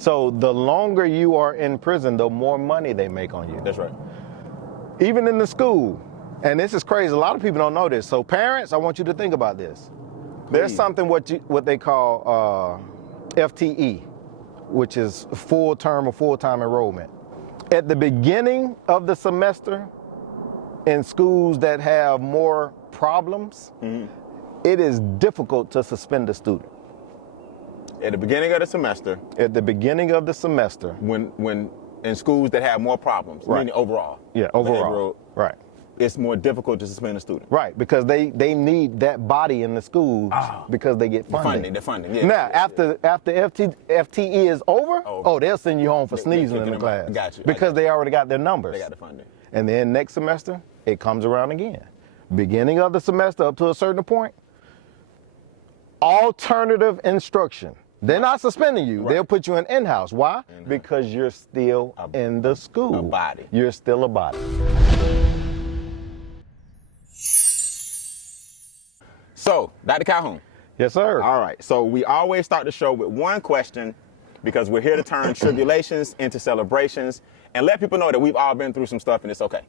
So the longer you are in prison, the more money they make on you. That's right. Even in the school. And this is crazy. A lot of people don't know this. So parents, I want you to think about this. There's something what they call FTE, which is full term or full-time enrollment. At the beginning of the semester, in schools that have more problems, it is difficult to suspend a student. At the beginning of the semester. At the beginning of the semester. When in schools that have more problems, right. meaning overall. Yeah, overall. Right. It's more difficult to suspend a student. Right, because they need that body in the schools because they get funding. The funding. Yeah, now, after FTE is over, they'll send you home for sneezing in the class. Got you. Because they already got their numbers. They got the funding. And then next semester, it comes around again. Beginning of the semester up to a certain point, alternative instruction. They're not suspending you. Right. They'll put you in-house. Why? Because you're still in the school. A body. You're still a body. So, Dr. Calhoun. Yes, sir. All right. So we always start the show with one question because we're here to turn tribulations into celebrations and let people know that we've all been through some stuff and it's okay.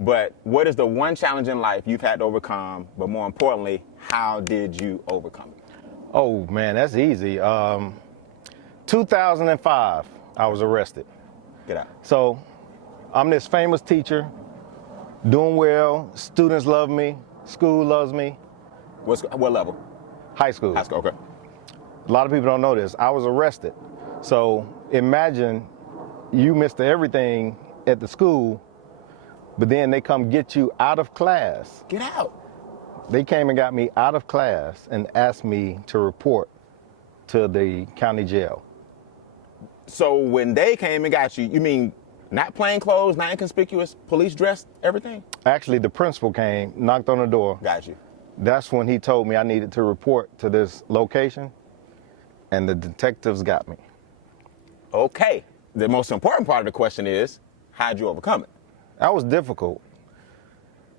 But what is the one challenge in life you've had to overcome? But more importantly, how did you overcome it? Oh, man, that's easy. 2005, I was arrested. Get out. So I'm this famous teacher, doing well. Students love me. School loves me. What level? High school. High school, okay. A lot of people don't know this. I was arrested. So imagine you missed everything at the school, but then they come get you out of class. Get out. They came and got me out of class and asked me to report to the county jail. So when they came and got you, you mean not plain clothes, not inconspicuous, police dressed, everything? Actually, the principal came, knocked on the door. Got you. That's when he told me I needed to report to this location, and the detectives got me. Okay. The most important part of the question is, how'd you overcome it? That was difficult.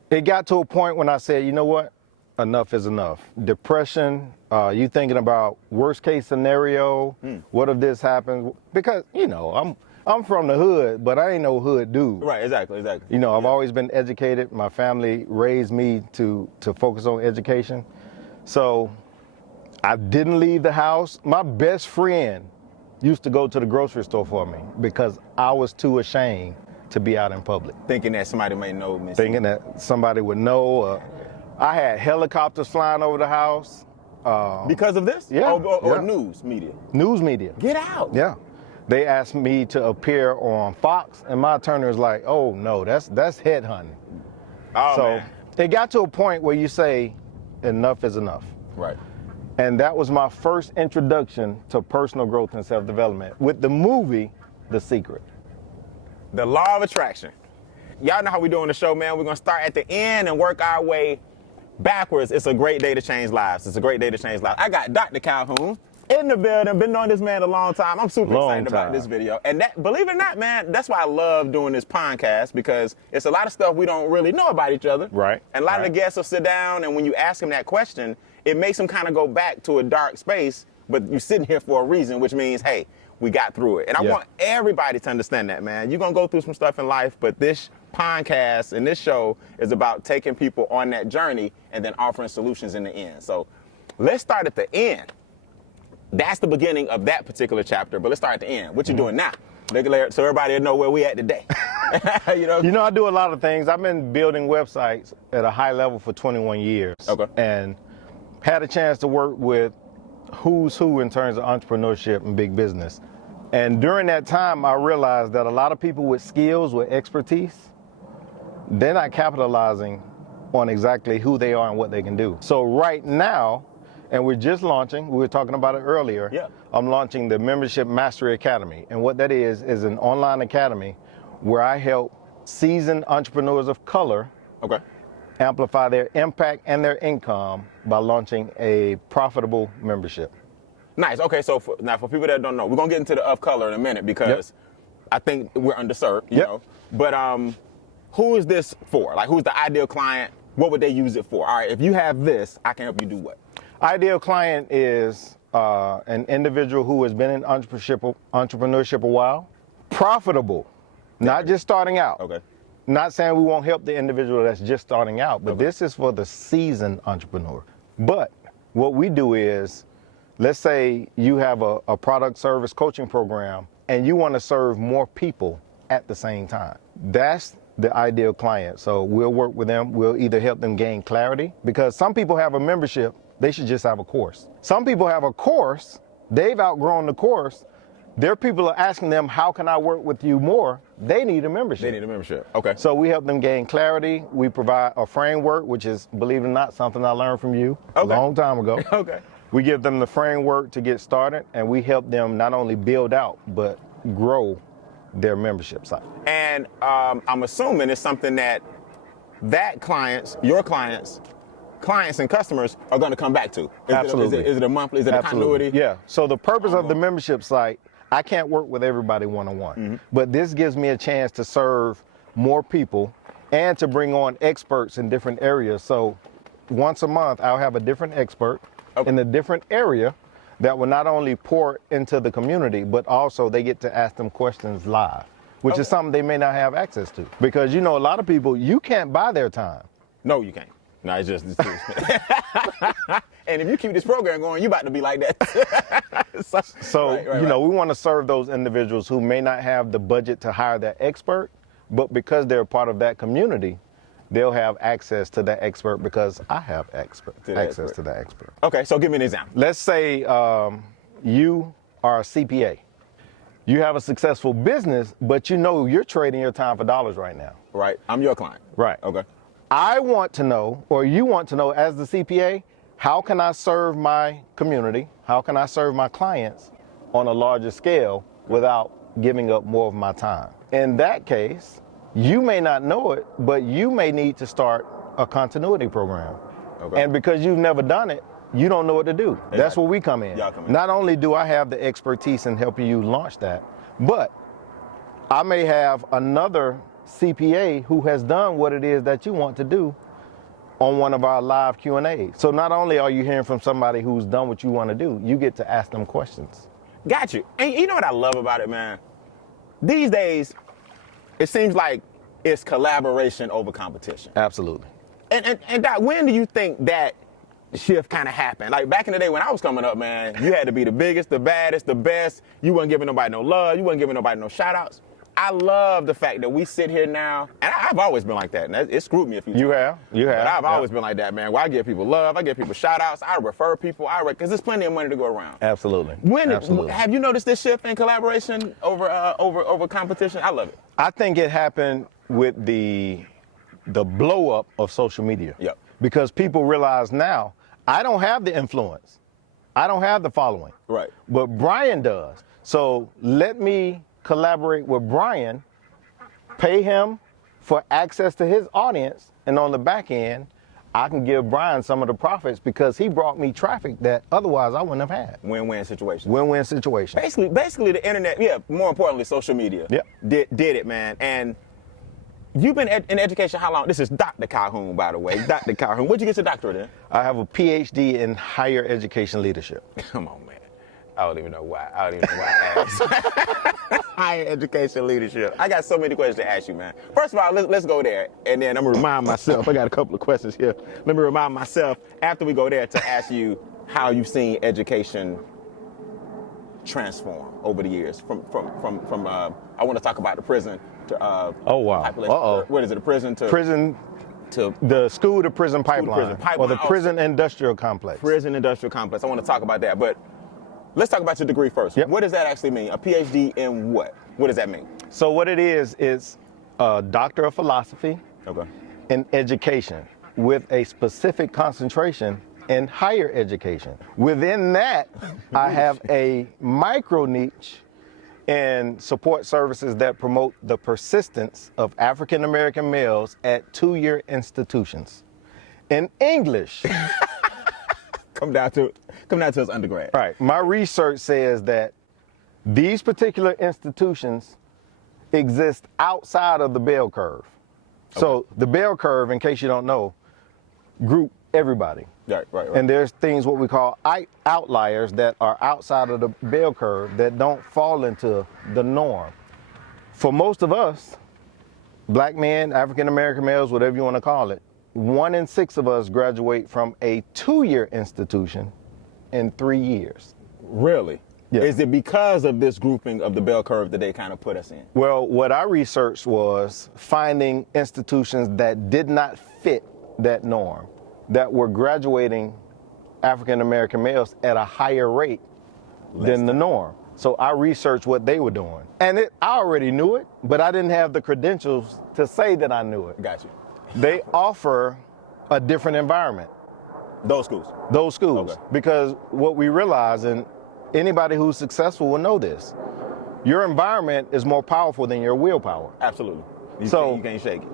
It got to a point when I said, you know what? Enough is enough. Depression, you thinking about worst case scenario, what if this happens? Because, you know, I'm from the hood, but I ain't no hood dude. Right, exactly. You know, I've always been educated. My family raised me to focus on education. So I didn't leave the house. My best friend used to go to the grocery store for me because I was too ashamed to be out in public. Thinking that somebody may know me. Thinking that somebody would know. I had helicopters flying over the house. Because of this? Yeah. Or news media? News media. Get out. Yeah. They asked me to appear on Fox, and my attorney was like, oh, no, that's headhunting. Oh, so man. It got to a point where you say, enough is enough. Right. And that was my first introduction to personal growth and self-development with the movie, The Secret. The law of attraction. Y'all know how we do on the show, man. We're going to start at the end and work our way backwards. It's a great day to change lives. It's a great day to change lives. I got Dr. Calhoun in the building. Been knowing this man a long time. I'm super excited about this video. And that, believe it or not, man, that's why I love doing this podcast, because it's a lot of stuff we don't really know about each other. Right. And a lot of the guests will sit down, and when you ask them that question, it makes them kind of go back to a dark space, but you're sitting here for a reason, which means, hey, we got through it. And I want everybody to understand that, man. You're going to go through some stuff in life, but this podcast and this show is about taking people on that journey and then offering solutions in the end. So let's start at the end. That's the beginning of that particular chapter, but let's start at the end. What you doing now? So everybody will know where we at today. You know, I do a lot of things. I've been building websites at a high level for 21 years. Okay. And had a chance to work with who's who in terms of entrepreneurship and big business. And during that time, I realized that a lot of people with skills, with expertise, they're not capitalizing on exactly who they are and what they can do. So right now, and we're just launching, we were talking about it earlier, I'm launching the Membership Mastery Academy. And what that is an online academy where I help seasoned entrepreneurs of color amplify their impact and their income by launching a profitable membership. Nice. Okay, so for people that don't know, we're going to get into the of color in a minute because I think we're underserved, you know. But who is this for? Like, who's the ideal client? What would they use it for? All right, if you have this, I can help you do what? Ideal client is an individual who has been in entrepreneurship a while, profitable, not just starting out. Okay. Not saying we won't help the individual that's just starting out, but this is for the seasoned entrepreneur. But what we do is, let's say you have a product service coaching program and you want to serve more people at the same time. That's the ideal client. So we'll work with them. We'll either help them gain clarity, because some people have a membership, they should just have a course. Some people have a course, they've outgrown the course. Their people are asking them, how can I work with you more? They need a membership. They need a membership. Okay. So we help them gain clarity. We provide a framework, which is, believe it or not, something I learned from you a long time ago. Okay. We give them the framework to get started, and we help them not only build out, but grow their membership site. And I'm assuming it's something that clients, your clients and customers are going to come back to. Absolutely. Is it a monthly? Is it a continuity? Yeah. So the purpose of the membership site, I can't work with everybody one-on-one, but this gives me a chance to serve more people and to bring on experts in different areas. So once a month, I'll have a different expert in a different area that will not only pour into the community, but also they get to ask them questions live, which is something they may not have access to. Because, you know, a lot of people, you can't buy their time. No, you can't. No, it's too expensive. And if you keep this program going, you about to be like that. So, you know, we want to serve those individuals who may not have the budget to hire that expert, but because they're part of that community, they'll have access to that expert because I have access to that expert. Okay, so give me an example. Let's say you are a CPA. You have a successful business, but you know you're trading your time for dollars right now. Right, I'm your client. Right. Okay. I want to know, or you want to know as the CPA, how can I serve my community? How can I serve my clients on a larger scale without giving up more of my time? In that case, you may not know it, but you may need to start a continuity program. Okay. And because you've never done it, you don't know what to do. Exactly. That's where we come in. Y'all come in. Not only do I have the expertise in helping you launch that, but I may have another CPA who has done what it is that you want to do on one of our live Q&As. So not only are you hearing from somebody who's done what you want to do, you get to ask them questions. Got you. And you know what I love about it, man? These days, it seems like it's collaboration over competition. Absolutely. And Doc, when do you think that shift kind of happened? Like back in the day when I was coming up, man, you had to be the biggest, the baddest, the best. You wasn't giving nobody no love. You wasn't giving nobody no shout outs. I love the fact that we sit here now, and I've always been like that, and it screwed me a few times. You have. But I've always been like that, man, where I give people love, I give people shout-outs, I refer people, because there's plenty of money to go around. Absolutely. Absolutely. Have you noticed this shift in collaboration over competition? I love it. I think it happened with the blow-up of social media. Yep. Because people realize now, I don't have the influence. I don't have the following. Right. But Brian does. So let me collaborate with Brian, pay him for access to his audience, and on the back end, I can give Brian some of the profits because he brought me traffic that otherwise I wouldn't have had. Win-win situation. Win-win situation. Basically the internet, more importantly, social media did it, man. And you've been in education how long? This is Dr. Calhoun, by the way. Dr. Calhoun. Where'd you get your doctorate in? I have a PhD in higher education leadership. Come on, man. I don't even know why I asked. Higher education leadership. I got so many questions to ask you, man. First of all, let's go there, and then I'm gonna remind myself. I got a couple of questions here. Let me remind myself after we go there to ask you how you've seen education transform over the years. From I want to talk about the prison to oh wow. Uh-oh. What is it? The prison to to the school to prison pipeline, or the prison industrial complex. Prison industrial complex. I want to talk about that, but let's talk about your degree first. Yep. What does that actually mean? A PhD in what? What does that mean? So what it is a Doctor of Philosophy in education with a specific concentration in higher education. Within that, I have a micro niche in support services that promote the persistence of African American males at two-year institutions. In English. Come down to us undergrad. Right. My research says that these particular institutions exist outside of the bell curve. So the bell curve, in case you don't know, group everybody. Right. And there's things what we call outliers that are outside of the bell curve that don't fall into the norm. For most of us, black men, African American males, whatever you want to call it, 1 in 6 of us graduate from a 2-year institution in 3 years. Really? Yeah. Is it because of this grouping of the bell curve that they kind of put us in? Well, what I researched was finding institutions that did not fit that norm, that were graduating African American males at a higher rate than the norm. So I researched what they were doing. And I already knew it, but I didn't have the credentials to say that I knew it. Got you. They offer a different environment. Those schools? Those schools. Okay. Because what we realize, and anybody who's successful will know this, your environment is more powerful than your willpower. Absolutely. You can't shake it.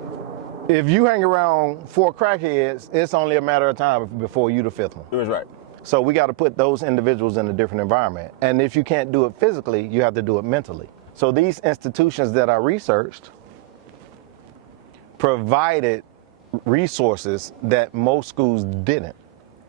If you hang around 4 crackheads, it's only a matter of time before you the 5th one. It was right. So we got to put those individuals in a different environment. And if you can't do it physically, you have to do it mentally. So these institutions that I researched provided resources that most schools didn't.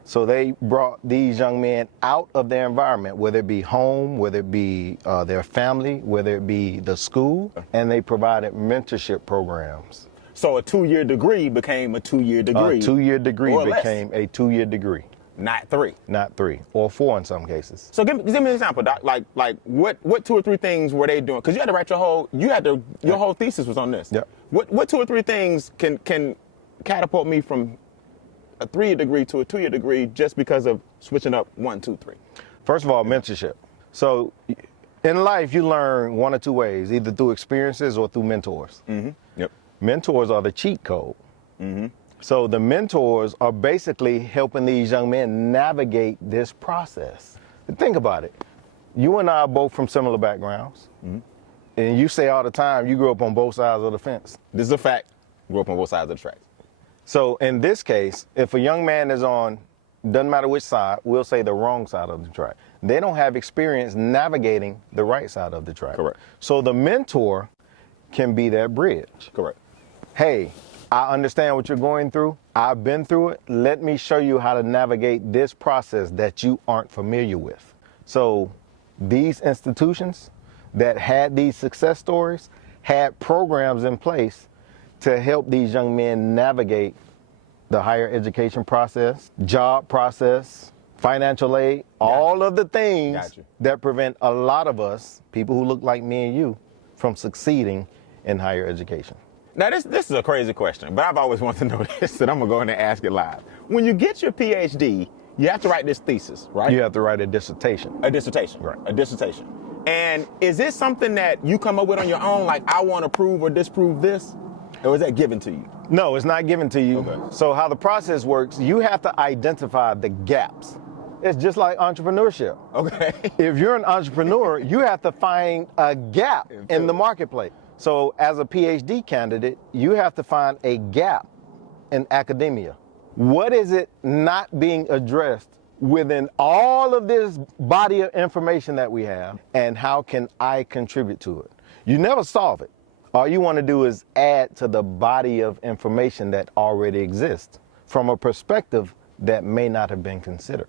So they brought these young men out of their environment, whether it be home, whether it be their family, whether it be the school, and they provided mentorship programs. So a 2-year degree became a 2-year degree. A 2-year degree or became less. a 2-year degree. Not 3. Not 3, or 4 in some cases. So give me an example, Doc. Like what 2 or 3 things were they doing? Because you had to write your whole thesis was on this. Yep. What 2 or 3 things can catapult me from a 3-year degree to a 2-year degree just because of switching up 1, 2, 3? First of all, mentorship. So in life, you learn 1 or 2 ways, either through experiences or through mentors. Mm-hmm. Yep. Mentors are the cheat code. Mm-hmm. So the mentors are basically helping these young men navigate this process. Think about it. You and I are both from similar backgrounds. Mm-hmm. And you say all the time, you grew up on both sides of the fence. This is a fact. Grew up on both sides of the tracks. So in this case, if a young man is on, doesn't matter which side, we'll say the wrong side of the track. They don't have experience navigating the right side of the track. Correct. So the mentor can be that bridge. Correct. Hey, I understand what you're going through. I've been through it. Let me show you how to navigate this process that you aren't familiar with. So these institutions that had these success stories had programs in place to help these young men navigate the higher education process, job process, financial aid, all of the things that prevent a lot of us, people who look like me and you, from succeeding in higher education. Now, this is a crazy question, but I've always wanted to know this, and I'm going to go in and ask it live. When you get your PhD, you have to write this thesis, right? You have to write a dissertation. A dissertation. Right. A dissertation. And is this something that you come up with on your own, like I want to prove or disprove this? Or is that given to you? No, it's not given to you. Okay. So how the process works, you have to identify the gaps. It's just like entrepreneurship. Okay. If you're an entrepreneur, you have to find a gap in the marketplace. So as a PhD candidate, you have to find a gap in academia. What is it not being addressed within all of this body of information that we have, and how can I contribute to it? You never solve it. All you want to do is add to the body of information that already exists from a perspective that may not have been considered.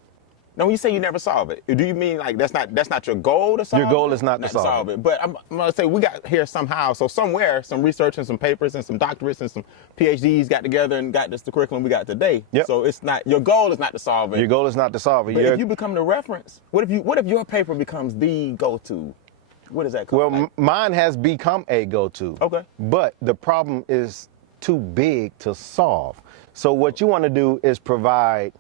Now, when you say you never solve it, do you mean like that's not your goal to solve it? Your goal is not to solve it. But I'm going to say we got here somehow. So somewhere, some research and some papers and some doctorates and some PhDs got together and got this the curriculum we got today. Yep. So it's not, your goal is not to solve it. Your goal is not to solve it. But if you become the reference, what if your paper becomes the go-to? What is that called? Well, mine has become a go-to. Okay. But the problem is too big to solve. So what you want to do is provide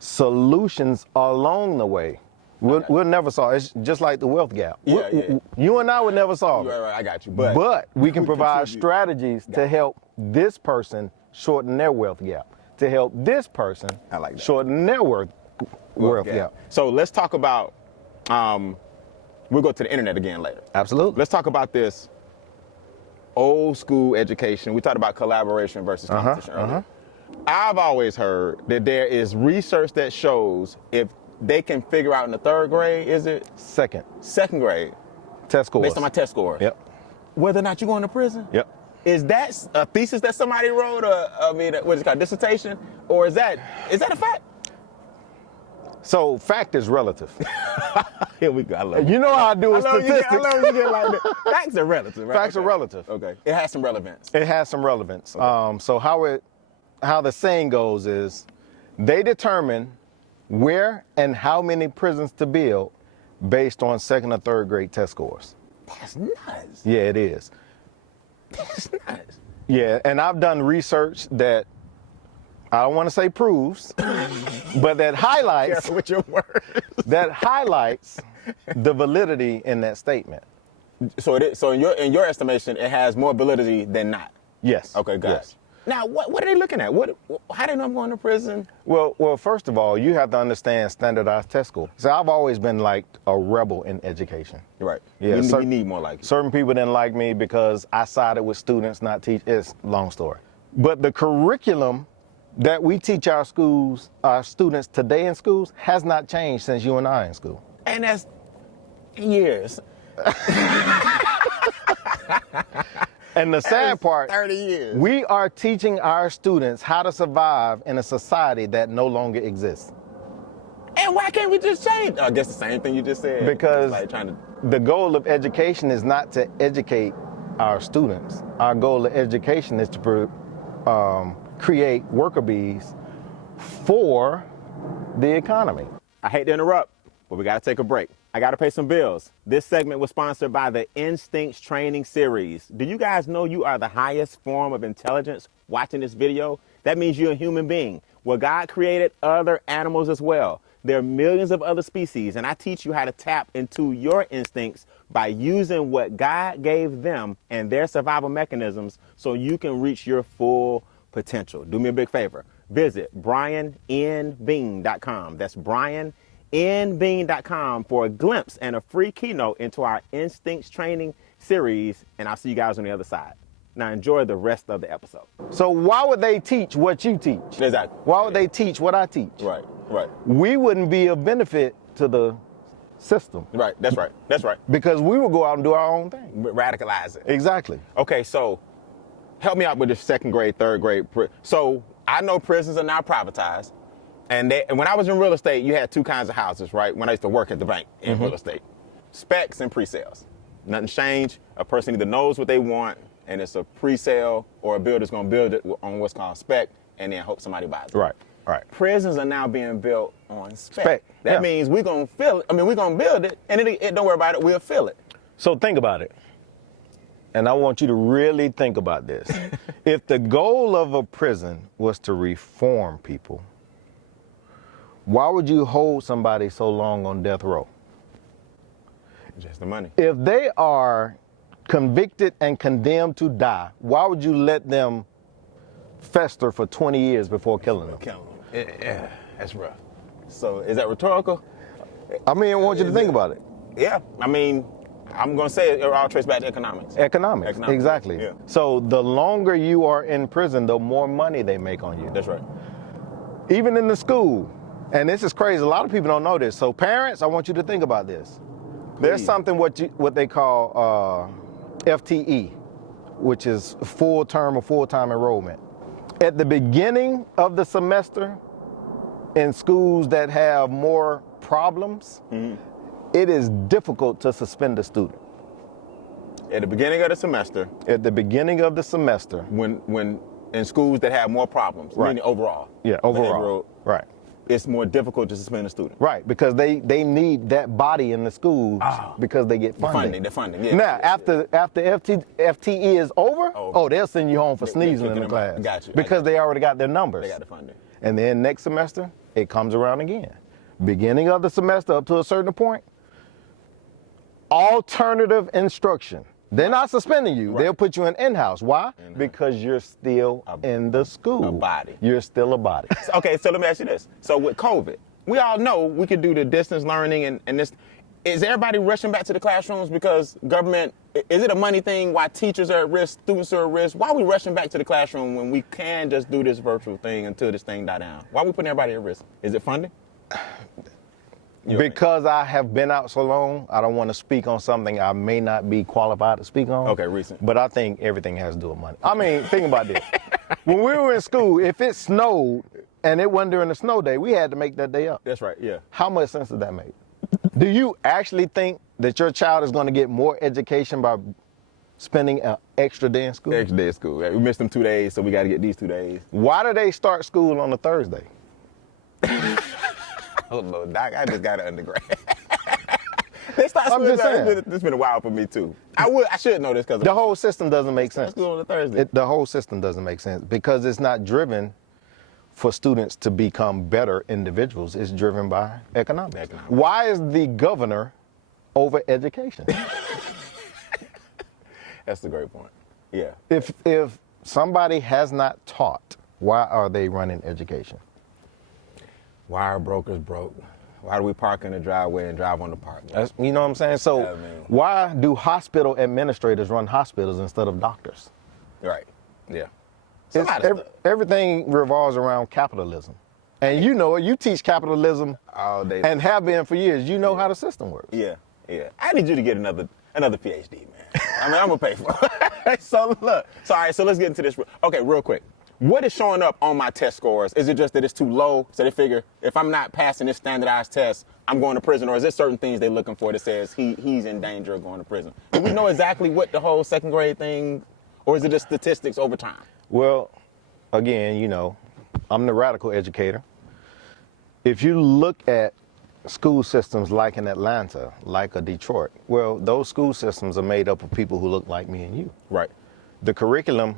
solutions along the way. We'll never solve it. It's just like the wealth gap. Yeah. You and I would never solve it. Right, I got you. But we can provide strategies to help this person shorten their wealth gap, to help this person shorten their wealth gap. So let's talk about, we'll go to the internet again later. Absolutely. Let's talk about this old school education. We talked about collaboration versus competition earlier. I've always heard that there is research that shows if they can figure out in the 3rd grade, is it? Second Second grade. test scores. Based on my test scores. Yep. Whether or not you're going to prison? Yep. Is that a thesis that somebody wrote, or what is it called, dissertation, or is that a fact? So fact is relative. Here we go. I love it. You know how I do with statistics. I love you get like that. Facts are relative, right? Facts are relative. Okay. It has some relevance. It has some relevance. Okay. So how the saying goes is, they determine where and how many prisons to build based on 2nd or 3rd grade test scores. That's nuts. Yeah, it is. That's nuts. Yeah, and I've done research that I don't want to say proves, but that highlights Careful with your words. that highlights the validity in that statement. So in your estimation, it has more validity than not. Yes. Okay, guys. Yes. Now, what are they looking at? How do they know I'm going to prison? Well, first of all, you have to understand standardized test score. So I've always been like a rebel in education. Right. Yeah, we need more like you. Certain people didn't like me because I sided with students, not teach. It's a long story. But the curriculum that we teach our students today in schools has not changed since you and I in school. And that's years. And the sad part, 30 years. we are teaching our students how to survive in a society that no longer exists. And why can't we just change? I guess the same thing you just said. Because It's like trying to. the goal of education is not to educate our students. Our goal of education is to create worker bees for the economy. I hate to interrupt, but we got to take a break. I got to pay some bills. This segment was sponsored by the Instincts Training Series. Do you guys know you are the highest form of intelligence watching this video? That means you're a human being. Well, God created other animals as well. There are millions of other species, and I teach you how to tap into your instincts by using what God gave them and their survival mechanisms so you can reach your full potential. Do me a big favor. Visit briannbeane.com. That's briannbeane.com for a glimpse and a free keynote into our Instincts Training Series, and I'll see you guys on the other side. Now enjoy the rest of the episode. So why would they teach what you teach? Exactly. Why would they teach what I teach? Right, right. We wouldn't be of benefit to the system. Right, that's right, that's right. Because we would go out and do our own thing. Radicalize it. Exactly. Okay, so help me out with the 2nd grade, 3rd grade. So I know prisons are now privatized. And when I was in real estate, you had 2 kinds of houses, right? When I used to work at the bank in real estate. Specs and pre-sales. Nothing's changed. A person either knows what they want, and it's a pre-sale, or a builder's going to build it on what's called spec, and then hope somebody buys it. Right, right. Prisons are now being built on spec. Spec, That yeah. means we're going to fill it. I mean, we're going to build it, and don't worry about it, we'll fill it. So think about it. And I want you to really think about this. If the goal of a prison was to reform people, why would you hold somebody so long on death row? Just the money. If they are convicted and condemned to die, why would you let them fester for 20 years before killing them? Yeah, that's rough. So is that rhetorical? I mean, I want you to think about it. Yeah, I mean, I'm going to say it all traces back to economics. Economics, exactly. Yeah. So the longer you are in prison, the more money they make on you. That's right. Even in the school, and this is crazy, a lot of people don't know this. So parents, I want you to think about this. There's Please. something what they call FTE, which is full term or full-time enrollment. At the beginning of the semester, in schools that have more problems, it is difficult to suspend a student. At the beginning of the semester, At the beginning of the semester, when in schools that have more problems, Right. meaning overall. yeah, overall, right. It's more difficult to suspend a student. Right, because they need that body in the schools because they get funding. The funding, yeah. Now, after FTE is over, they'll send you home for sneezing in the kicking them class. out. Got you. Because they already got their numbers. They got the funding. And then next semester, it comes around again. Beginning of the semester up to a certain point, alternative instruction. They're not suspending you. Right. They'll put you in-house. Why? Because you're still in the school. A body. You're still a body. Okay, so let me ask you this. So with COVID, we all know we could do the distance learning and this. Is everybody rushing back to the classrooms because government, is it a money thing? Why teachers are at risk, students are at risk? Why are we rushing back to the classroom when we can just do this virtual thing until this thing die down? Why are we putting everybody at risk? Is it funding? Because I have been out so long, I don't want to speak on something I may not be qualified to speak on. Okay, recent. But I think everything has to do with money. I mean, think about this. When we were in school, if it snowed and it wasn't during the snow day, we had to make that day up. That's right, yeah. How much sense does that make? Do you actually think that your child is going to get more education by spending an extra day in school? Extra day of school. We missed them 2 days, so we got to get these 2 days. Why do they start school on a Thursday? Oh, no, Doc, I just got an undergrad. They start I'm school. just saying. It's been a while for me, too. I should know this because The whole system doesn't make sense. school on a Thursday. The whole system doesn't make sense because it's not driven for students to become better individuals. It's driven by economics. Why is the governor over education? That's a great point. Yeah. If somebody has not taught, why are they running education? Why are brokers broke? Why do we park in the driveway and drive on the parkway? You know what I'm saying? So Yeah, man. why do hospital administrators run hospitals instead of doctors? Right. Yeah. It's everything revolves around capitalism. And you know it. You teach capitalism All day. and have been for years. You know how the system works. Yeah. I need you to get another PhD, man. I mean, I'm gonna pay for it. So look. So all right. So let's get into this. Okay, real quick. What is showing up on my test scores? Is it just that it's too low, so they figure if I'm not passing this standardized test, I'm going to prison, or is there certain things they're looking for that says he's in danger of going to prison? Do we know exactly what the whole second grade thing, or is it just statistics over time? Well, again, you know, I'm the radical educator. If you look at school systems like in Atlanta, like a Detroit, well, those school systems are made up of people who look like me and you. Right. The curriculum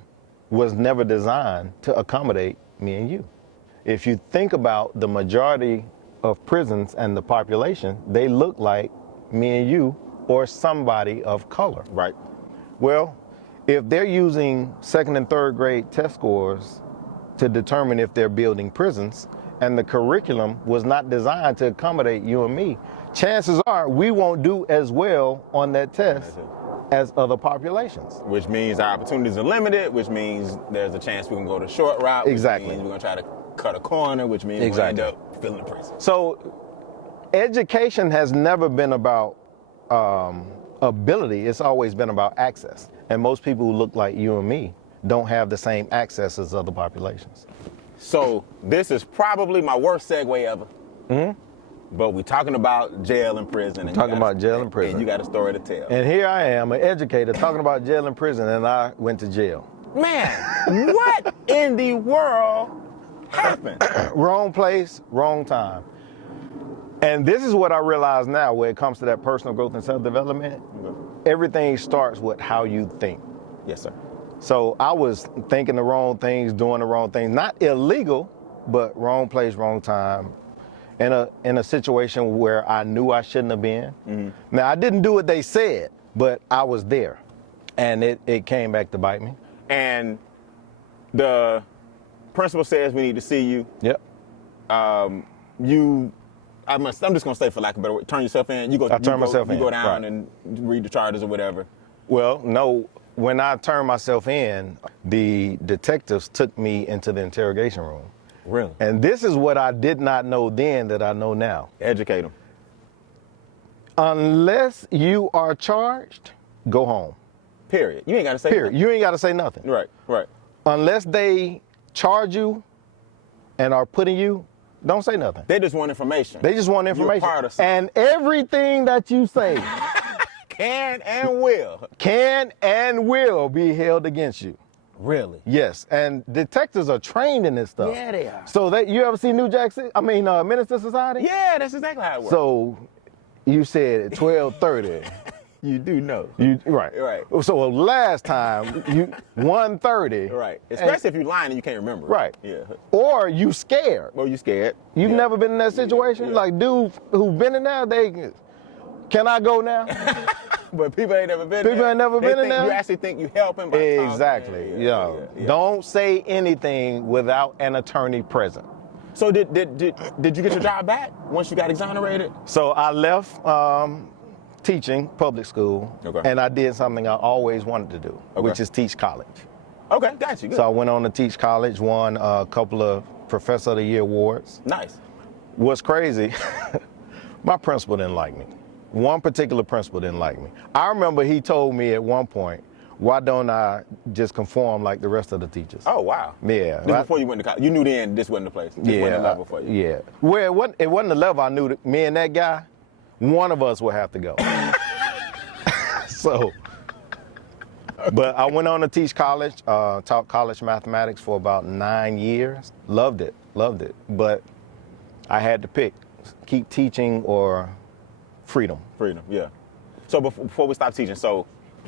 was never designed to accommodate me and you. If you think about the majority of prisons and the population, they look like me and you or somebody of color. Right. Well, if they're using second and third grade test scores to determine if they're building prisons, and the curriculum was not designed to accommodate you and me, chances are we won't do as well on that test as other populations. Which means our opportunities are limited, which means there's a chance we can go the short route. Exactly. Which means we're going to try to cut a corner, which means Exactly. we'll end up filling the prison. So education has never been about ability. It's always been about access. And most people who look like you and me don't have the same access as other populations. So this is probably my worst segue ever. Mm-hmm. But we're talking about jail and prison. And Talking about jail and prison. And you got a story to tell. And here I am, an educator, talking about jail and prison, and I went to jail. Man, what in the world happened? Wrong place, wrong time. And this is what I realize now when it comes to that personal growth and self-development. Everything starts with how you think. Yes, sir. So I was thinking the wrong things, doing the wrong things, not illegal, but wrong place, wrong time, in a situation where I knew I shouldn't have been. Mm-hmm. Now, I didn't do what they said, but I was there, and it came back to bite me. And the principal says we need to see you. Yep. I'm just gonna say, for lack of a better word, turn yourself in. You go down and read the charges or whatever. Well, no. When I turned myself in, the detectives took me into the interrogation room. Really? And this is what I did not know then that I know now. Educate them. Unless you are charged, go home. Period. You ain't got to say Period. nothing. You ain't got to say nothing. Right. Unless they charge you and are putting you, don't say nothing. They just want information. They just want information. You're part of something. And everything that you say can and will be held against you. Really? Yes, and detectives are trained in this stuff. Yeah, they are. So you ever see Minister Society? Yeah, that's exactly how it works. So you said at 12:30. You do know. Right. So last time, 1:30. Right. Especially if you're lying and you can't remember. Right. Yeah. Or you scared. Well, you scared. You've never been in that situation? Yeah. Like dudes who've been in there, can I go now? But people ain't never been People there. ain't never been in there? You actually think you helping by Exactly. talking. Yeah. Don't say anything without an attorney present. So did you get your job back once you got exonerated? So I left teaching public school, and I did something I always wanted to do, which is teach college. Okay, got you. Good. So I went on to teach college, won a couple of Professor of the Year awards. Nice. What's crazy, My principal didn't like me. One particular principal didn't like me. I remember he told me at one point, why don't I just conform like the rest of the teachers? Oh, wow. Yeah. This before you went to college. You knew then this wasn't the place. This wasn't the level for you. Yeah. Well, it wasn't the level I knew. That me and that guy, one of us would have to go. So, but I went on to teach college, taught college mathematics for about 9 years. Loved it. But I had to pick, keep teaching or freedom. Freedom, yeah. So before we stop teaching, so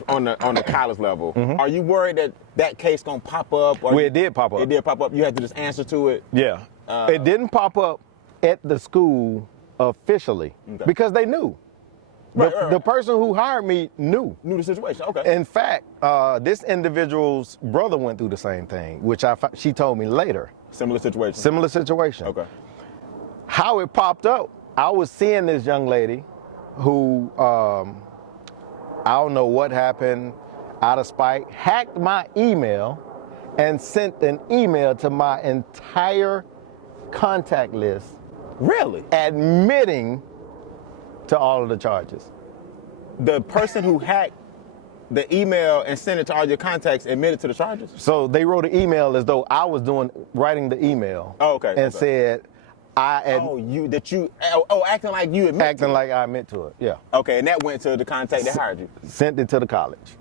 on the college level, are you worried that case gonna pop up? Or It did pop up. It did pop up. You had to just answer to it. Yeah. It didn't pop up at the school officially because they knew. The person who hired me knew the situation. Okay. In fact, this individual's brother went through the same thing, which she told me later. Similar situation. Okay. How it popped up, I was seeing this young lady who, I don't know what happened, out of spite, hacked my email and sent an email to my entire contact list. Really? Admitting to all of the charges. The person who hacked the email and sent it to all your contacts admitted to the charges? So they wrote an email as though I was writing the email. Oh, okay. And said, acting like you admit acting like I admit to it, yeah. Okay, and that went to the contact that hired you. Sent it to the college.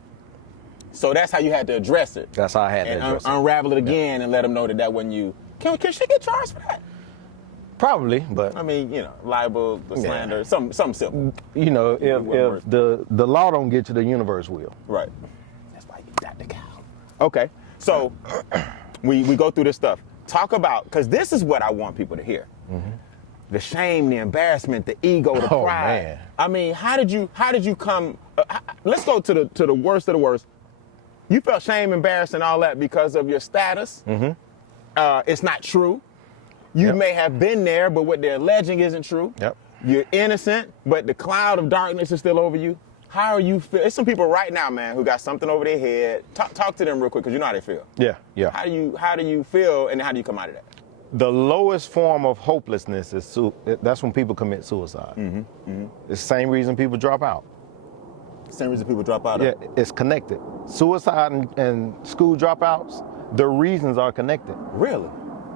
So that's how you had to address it. That's how I had to address it. Unravel it again and let them know that wasn't you. Can she get charged for that? Probably, but I mean, libel, slander, something simple. If the law don't get you, the universe will. Right. That's why you got the cow. Okay, so we go through this stuff. Talk about, because this is what I want people to hear. Mm-hmm. The shame, the embarrassment, the ego, the pride. Man. I mean, how did you come? Let's go to the worst of the worst. You felt shame, embarrassed, and all that because of your status. Mm-hmm. It's not true. You may have been there, but what they're alleging isn't true. Yep. You're innocent, but the cloud of darkness is still over you. How are you feel? There's some people right now, man, who got something over their head. Talk to them real quick, because you know how they feel. Yeah. How do you feel, and how do you come out of that? The lowest form of hopelessness is that's when people commit suicide. Mm-hmm. Mm-hmm. It's the same reason people drop out. Same reason people drop out. Yeah, it's connected. Suicide and school dropouts, the reasons are connected. Really?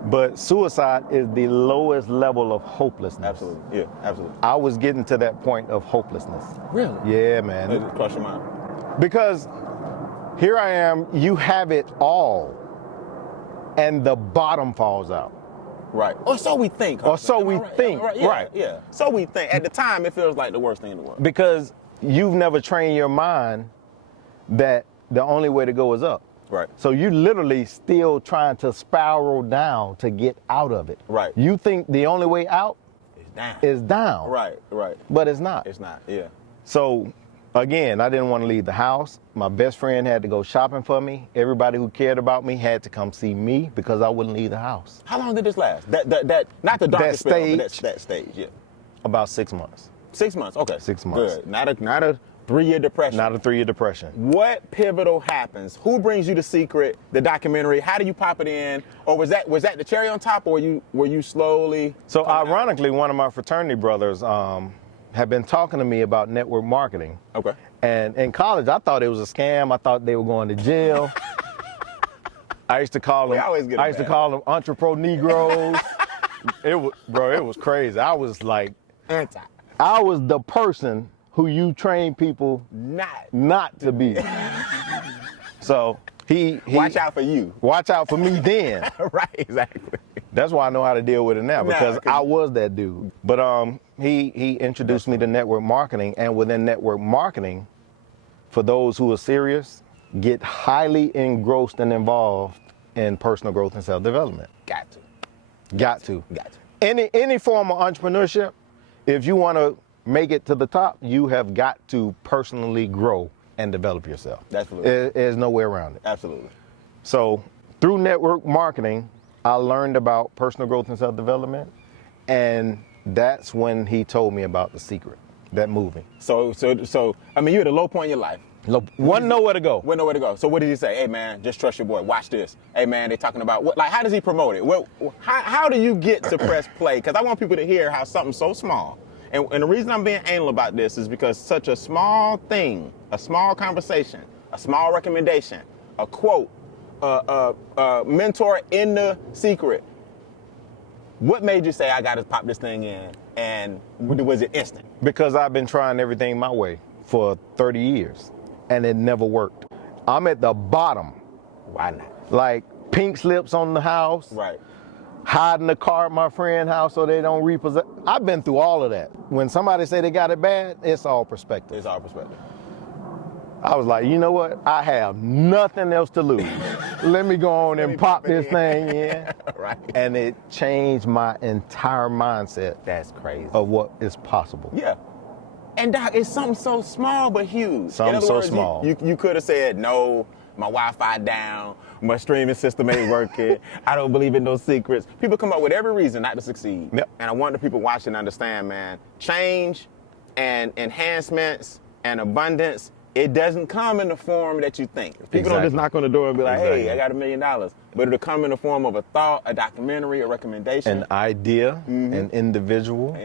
But suicide is the lowest level of hopelessness. Absolutely. Yeah, absolutely. I was getting to that point of hopelessness. Really? Yeah, man. Let it cross your mind. Because here I am, you have it all, and the bottom falls out. Right. Or so we think. Or so we think. Right. Yeah. So we think. At the time, it feels like the worst thing in the world. Because you've never trained your mind that the only way to go is up. Right. So you literally still trying to spiral down to get out of it. Right. You think the only way out is down. Right. But it's not. It's not, yeah. So again, I didn't want to leave the house. My best friend had to go shopping for me. Everybody who cared about me had to come see me because I wouldn't leave the house. How long did this last? That not the darkest spell, but that stage, yeah. About 6 months. 6 months, okay. 6 months. Good. Not a 3-year depression. Not a 3-year depression. What pivotal happens? Who brings you The Secret, the documentary? How do you pop it in? Or was that the cherry on top, or were you slowly? So ironically, one of my fraternity brothers had been talking to me about network marketing. Okay. And in college, I thought it was a scam. I thought they were going to jail. I used to call them entrepreneur Negroes. It was crazy. I was like, I was the person who you train people not to be. So he watch out for you. Watch out for me then. Right, exactly. That's why I know how to deal with it now, because I was that dude. But he introduced me to network marketing, and within network marketing, for those who are serious, get highly engrossed and involved in personal growth and self-development. Got to. Any form of entrepreneurship, if you want to make it to the top, you have got to personally grow and develop yourself. Absolutely. There's no way around it. Absolutely. So through network marketing, I learned about personal growth and self-development, and that's when he told me about The Secret, that movie. So I mean, you're at a low point in your life. Wasn't nowhere to go. Wasn't nowhere to go. So what did he say? Hey man, just trust your boy. Watch this. Hey man, they're talking about what? Like, how does he promote it? How do you get to press play? Because I want people to hear how something so small And the reason I'm being anal about this is because such a small thing, a small conversation, a small recommendation, a quote, a mentor in the secret. What made you say, I got to pop this thing in? And was it instant? Because I've been trying everything my way for 30 years, and it never worked. I'm at the bottom. Why not? Like pink slips on the house. Right. Hiding the car at my friend's house so they don't repossess. I've been through all of that. When somebody say they got it bad, it's all perspective. It's all perspective. I was like, you know what? I have nothing else to lose. Let me go on and pop this thing in. Right. And it changed my entire mindset. That's crazy. Of what is possible. Yeah. And Doc, it's something so small but huge. Something so small. You could have said, no, my Wi-Fi down, my streaming system ain't working, I don't believe in those secrets. People come up with every reason not to succeed. Yep. And I want the people watching to understand, man, change and enhancements and abundance, it doesn't come in the form that you think. People don't just knock on the door and be like, hey, I got $1 million. But it'll come in the form of a thought, a documentary, a recommendation. An idea, an individual.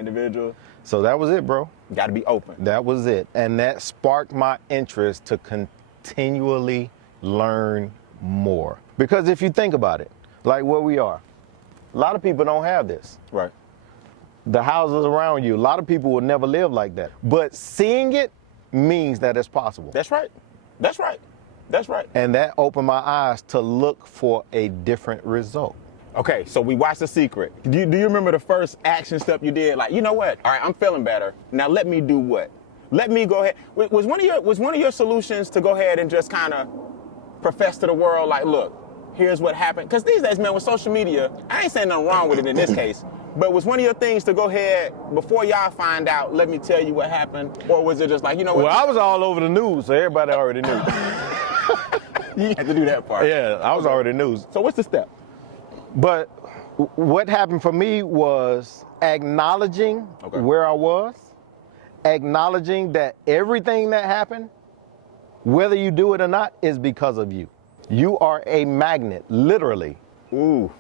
So that was it, bro. You got to be open. That was it. And that sparked my interest to continually learn more. Because if you think about it, like where we are, a lot of people don't have this. Right. The houses around you, a lot of people will never live like that. But seeing it means that it's possible. That's right. That's right. That's right. And that opened my eyes to look for a different result. Okay, so we watched The Secret. Do you remember the first action step you did? Like, you know what? All right, I'm feeling better. Now let me do what? Let me go ahead. Was one of your solutions to go ahead and just kind of profess to the world, like, look, here's what happened? Because these days, man, with social media, I ain't saying nothing wrong with it in this case, but was one of your things to go ahead, before y'all find out, let me tell you what happened? Or was it just like, you know what? Well, I was all over the news, so everybody already knew. You had to do that part. Yeah, I was already news. So what's the step? But what happened for me was acknowledging where I was, acknowledging that everything that happened, whether you do it or not, is because of you. You are a magnet, literally. Ooh.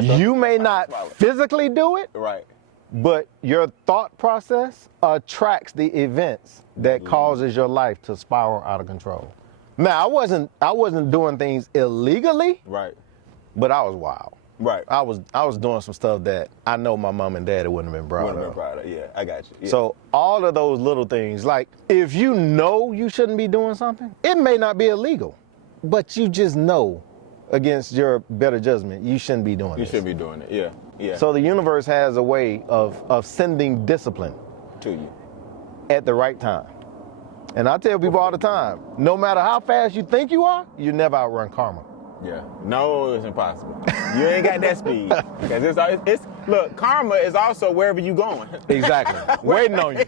You may not physically do it, right, but your thought process attracts the events that causes your life to spiral out of control. Now, I wasn't doing things illegally, right, but I was wild. Right. I was doing some stuff that I know my mom and daddy wouldn't have been proud of. Yeah, I got you. Yeah. So all of those little things, like if you know you shouldn't be doing something, it may not be illegal, but you just know against your better judgment, you shouldn't be doing it. You shouldn't be doing it, yeah, yeah. So the universe has a way of sending discipline to you at the right time. And I tell people all the time, no matter how fast you think you are, you never outrun karma. Yeah. No, it's impossible. You ain't got that speed. Because it's look, karma is also wherever you going. Exactly. Waiting on you.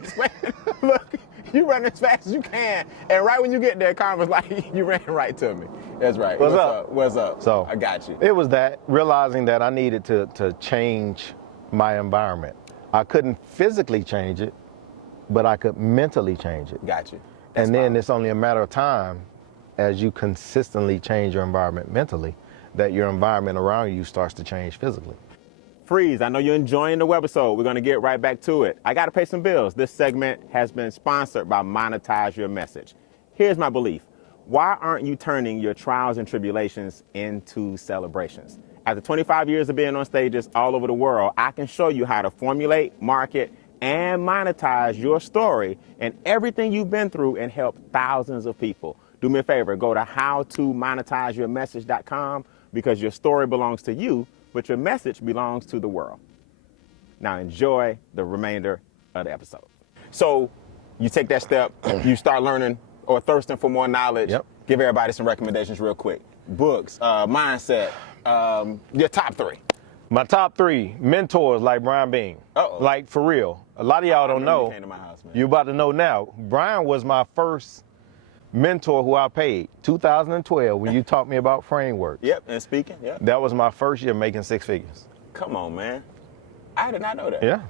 Look, you run as fast as you can, and right when you get there, karma's like, you ran right to me. That's right. What's up? What's up? So I got you. It was that, realizing that I needed to change my environment. I couldn't physically change it, but I could mentally change it. Got you. That's and then it's only a matter of time, as you consistently change your environment mentally, that your environment around you starts to change physically. Freeze, I know you're enjoying the webisode. We're going to get right back to it. I got to pay some bills. This segment has been sponsored by Monetize Your Message. Here's my belief. Why aren't you turning your trials and tribulations into celebrations? After 25 years of being on stages all over the world, I can show you how to formulate, market, and monetize your story and everything you've been through and help thousands of people. Do me a favor, go to howtomonetizeyourmessage.com because your story belongs to you, but your message belongs to the world. Now enjoy the remainder of the episode. So you take that step, you start learning or thirsting for more knowledge. Yep. Give everybody some recommendations real quick. Books, mindset, your top three. My top three mentors like Brian Beane. Uh-oh. Like for real. A lot of y'all don't know. You came to my house, man. You're about to know now. Brian was my first mentor who I paid, 2012, when you taught me about frameworks. Yep, and speaking, yeah. That was my first year making 6 figures. Come on, man. I did not know that. Yeah.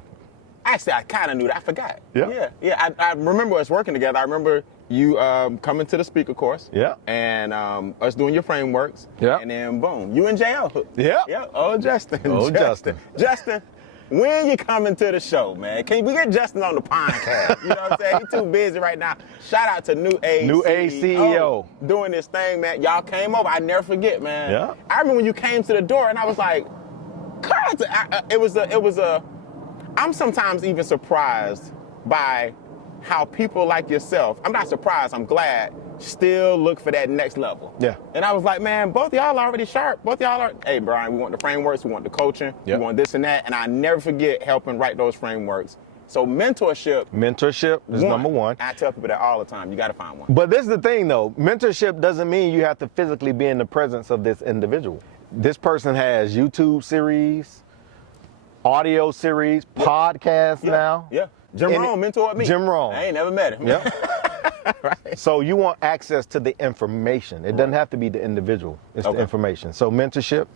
Actually, I kind of knew that. I forgot. Yeah. Yeah. I remember us working together. I remember you coming to the speaker course. Yeah. And us doing your frameworks. Yeah. And then boom, you and JL. Yeah. Yeah. Oh, Justin. Oh, Justin. Justin. when you coming to the show, man? Can we get Justin on the podcast? You know what I'm saying? He's too busy right now. Shout out to New Age CEO. Doing this thing, man. Y'all came over. I never forget, man. Yeah. I remember when you came to the door and I was like, Carlton, I'm sometimes even surprised by how people like yourself, I'm not surprised, I'm glad, still look for that next level. Yeah. And I was like, man, both of y'all already sharp. Both of y'all are, hey, Brian, we want the frameworks, we want the coaching, Yep. we want this and that. And I never forget helping write those frameworks. So mentorship Mentorship is number one. I tell people that all the time. You got to find one. But this is the thing, though. Mentorship doesn't mean you have to physically be in the presence of this individual. This person has YouTube series, audio series, podcasts now. Yeah. Jim Rohn mentored me. Jim Rohn. I ain't never met him. Yep. Right. So you want access to the information. It doesn't have to be the individual. It's the information. So mentorship.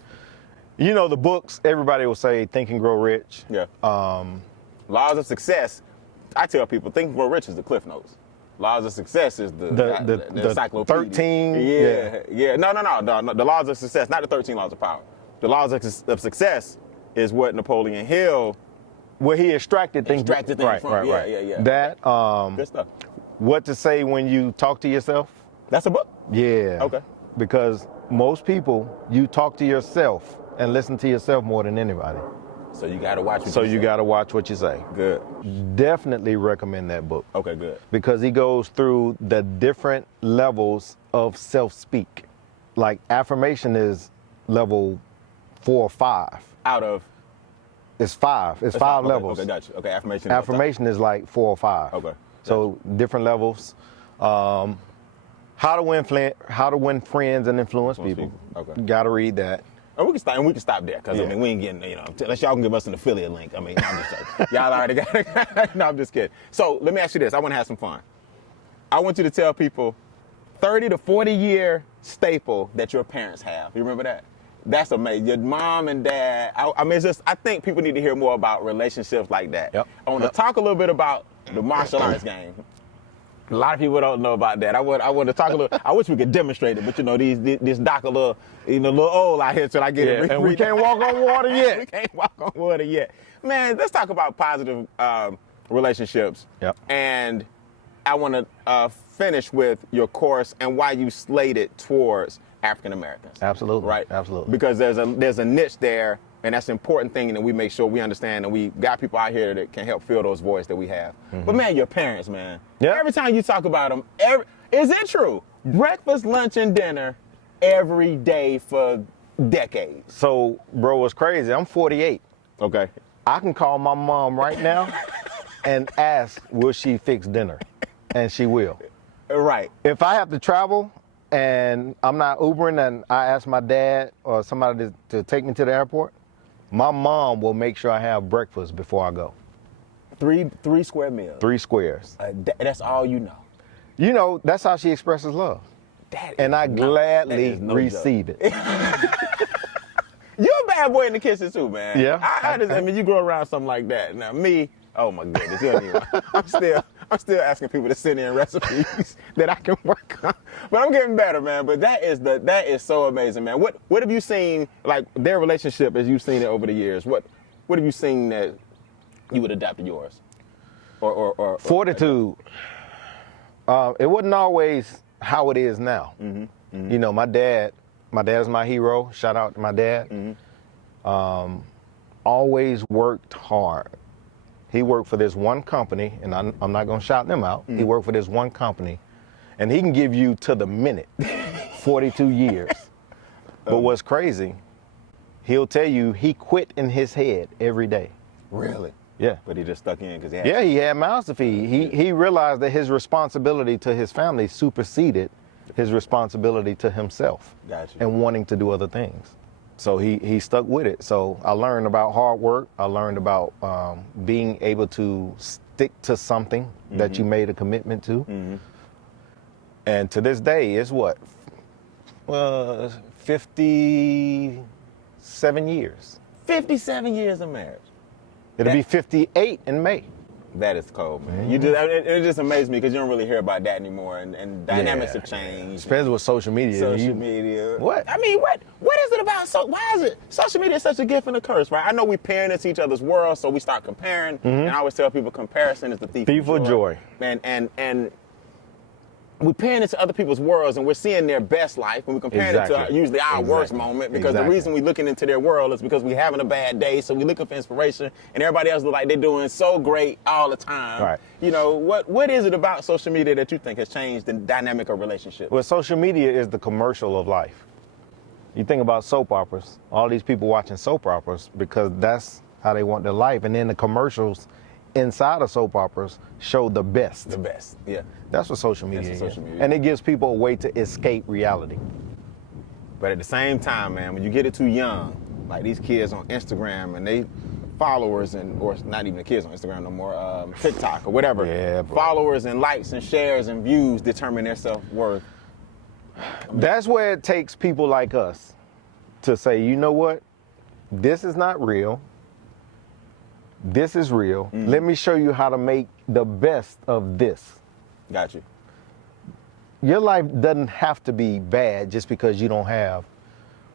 You know the books, everybody will say Think and Grow Rich. Yeah. Laws of Success. I tell people Think and Grow Rich is the Cliff Notes. Laws of Success is the encyclopedia. 13. Yeah. No. The Laws of Success, not the 13 Laws of Power. The Laws of Success is what Napoleon Hill. Where he extracted things from. Right. Yeah. That, Good stuff. what to say when you talk to yourself. That's a book? Yeah. Okay. Because most people, you talk to yourself and listen to yourself more than anybody. So you got to watch what So you you say. got to watch what you say. Good. Definitely recommend that book. Okay, good. Because he goes through the different levels of self-speak. Like affirmation is level 4 or 5. Out of? It's 5. It's 5 levels. Okay, gotcha. Okay, affirmation. Affirmation is like 4 or 5. Okay. So different levels. How to win friends and influence people. Okay. Got to read that. And we can stop there because I mean we ain't getting unless y'all can give us an affiliate link. I mean I'm just joking. Y'all already got it. No, I'm just kidding. So let me ask you this. I want to have some fun. I want you to tell people 30 to 40 year staple that your parents have. You remember that? That's amazing. Your mom and dad. I mean, it's just I think people need to hear more about relationships like that. Yep. I want to talk a little bit about the martial arts game. A lot of people don't know about that. I want to talk a little. I wish we could demonstrate it, but this doc a little, little old out here till I get it. And we can't walk on water yet. We can't walk on water yet. Man, let's talk about positive relationships. Yep. And I want to finish with your course and why you slated towards African Americans. Absolutely. Right. Absolutely. Because there's a niche there. And that's an important thing, and we make sure we understand, and we got people out here that can help fill those voids that we have. Mm-hmm. But man, your parents, man. Yeah. Every time you talk about them, is it true? Breakfast, lunch, and dinner every day for decades. So, bro, it's crazy. I'm 48. Okay. I can call my mom right now and ask, will she fix dinner? And she will. Right. If I have to travel and I'm not Ubering and I ask my dad or somebody to take me to the airport, my mom will make sure I have breakfast before I go. Three square meals. 3 squares. That's all you know. You know, that's how she expresses love. And I gladly receive it. You're a bad boy in the kitchen too, man. Yeah. I mean, you grow around something like that. Now me, oh my goodness, you don't even, I'm still asking people to send in recipes that I can work on. But I'm getting better, man. But that is so amazing, man. What have you seen, like their relationship as you've seen it over the years? What have you seen that you would adapt to yours? Or fortitude. It wasn't always how it is now. Mm-hmm. Mm-hmm. You know, my dad's my hero. Shout out to my dad. Mm-hmm. Always worked hard. He worked for this one company, and I'm not going to shout them out. Mm-hmm. He worked for this one company, and he can give you to the minute 42 years. But what's crazy, he'll tell you he quit in his head every day. Really? Yeah. But he just stuck in because he had mouths to feed. He realized that his responsibility to his family superseded his responsibility to himself. Gotcha. And wanting to do other things. So he stuck with it. So I learned about hard work. I learned about being able to stick to something mm-hmm. that you made a commitment to. Mm-hmm. And to this day, it's what? 57 years. 57 years of marriage. It'll be 58 in May. That is cold, man. It just amazes me because you don't really hear about that anymore, and dynamics have changed. Especially with social media. Social media. What? I mean, what is it about? Why is it social media is such a gift and a curse, right? I know we peering into each other's world, so we start comparing. And I always tell people, comparison is the thief of joy. And we're peering into other people's worlds, and we're seeing their best life, and we're comparing it to usually our worst moment, because the reason we're looking into their world is because we're having a bad day, so we're looking for inspiration, and everybody else look like they're doing so great all the time. Right. You know, what is it about social media that you think has changed the dynamic of relationships? Well, social media is the commercial of life. You think about soap operas, all these people watching soap operas because that's how they want their life, and then the commercials inside of soap operas show the best. The best, yeah. That's what social media is. And it gives people a way to escape reality. But at the same time, man, when you get it too young, like these kids on Instagram and they followers or not even the kids on Instagram no more, TikTok or whatever. Yeah, bro. Followers and likes and shares and views determine their self-worth. That's where it takes people like us to say, you know what? This is not real. This is real. Let me show you how to make the best of this. Got you. Your life doesn't have to be bad just because you don't have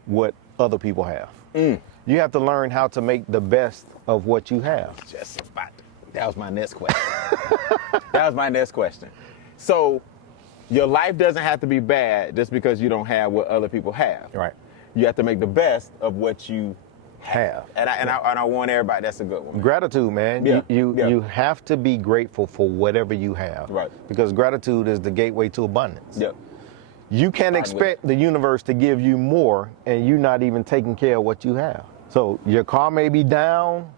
what other people have. You have to learn how to make the best of what you have. That was my next question. So your life doesn't have to be bad just because you don't have what other people have. Right. You have to make the best of what you have. And I want everybody, that's a good one. Gratitude, man. Yeah. You have to be grateful for whatever you have. Right. Because gratitude is the gateway to abundance. Yep. You can't expect the universe to give you more and you not even taking care of what you have. So your car may be down,